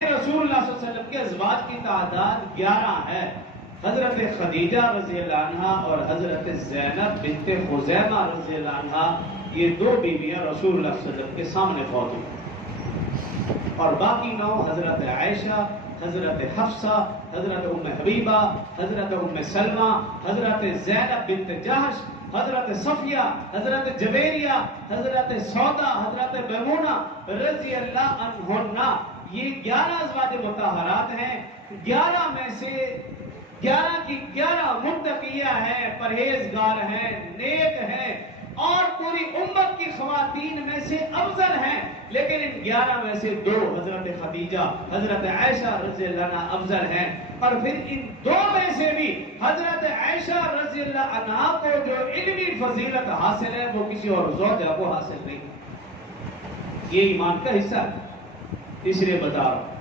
رسول اللہ صلی اللہ علیہ وسلم کے ازواج کی تعداد 11 ہے۔ حضرت خدیجہ رضی اللہ عنہ اور حضرت زینب بنت خزیمہ رضی اللہ عنہ، یہ 2 بیویاں رسول اللہ صلی اللہ علیہ وسلم کے سامنے فوت ہوئی، اور باقی 9 حضرت عائشہ، حضرت حفصہ، حضرت ام حبیبہ، حضرت ام سلمہ، حضرت زینب بنت جہش، حضرت صفیہ، حضرت جویریہ، حضرت سودا، حضرت میمونہ رضی اللہ عنہن، یہ 11 ازواج مطہرات ہیں۔ 11 میں سے 11 کی 11 متقیہ ہیں، پرہیزگار ہیں، نیک ہیں، اور پوری امت کی خواتین میں سے افضل ہیں، لیکن ان 11 میں سے 2 حضرت خدیجہ، حضرت عائشہ رضی اللہ عنہ افضل ہیں، اور پھر ان 2 میں سے بھی حضرت عائشہ رضی اللہ عنہ کو جو علمی فضیلت حاصل ہے وہ کسی اور زوجہ کو حاصل نہیں۔ یہ ایمان کا حصہ ہے، اس لیے بتا رہا ہوں۔